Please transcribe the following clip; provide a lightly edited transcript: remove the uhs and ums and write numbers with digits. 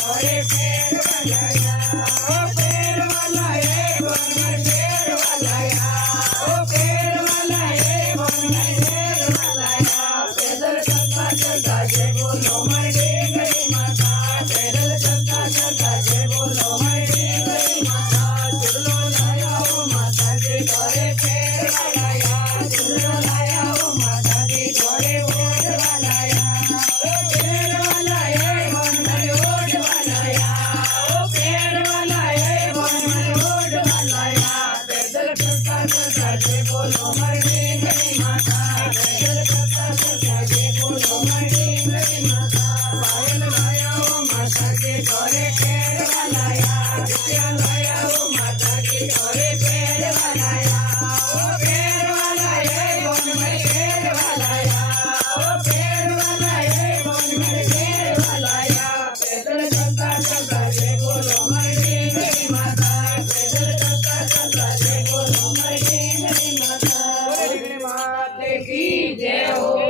करे पेड़ वाला ओ पेड़ वाला ए बोल पेड़ वाला ओ पेड़ वाला ए बोल पेड़ वाला पैदल चलता चलता जय बोलो मरे गई माता पैदल चलता चलता जय बोलो मरे गई माता चलो लाया ओ माता जी करे पेड़ वाला चलो लाया ओ माता जी करे ओढ़ वाला ओ पेड़ वाला ए बोल ओढ़ वाला ओ पेड़ वाला ए बोल ओढ़ वाला पैदल चलता चलता जय बोलो मरे गई माता पैदल चलता चलता जय बोलो मरे गई माता पायल लाया ओ माता के करे पेड़ वाला बिटिया लाया ओ माता के करे पेड़ वाला ओ पेड़ वाला ए बोल मेरे पेड़ वाला ओ पेड़ वाला ए बोल मेरे पेड़ वाला पैदल चलता चलता जय बोलो मरे गई माता पैदल चलता चलता जय बोलो मरे गई माता माते की जय हो।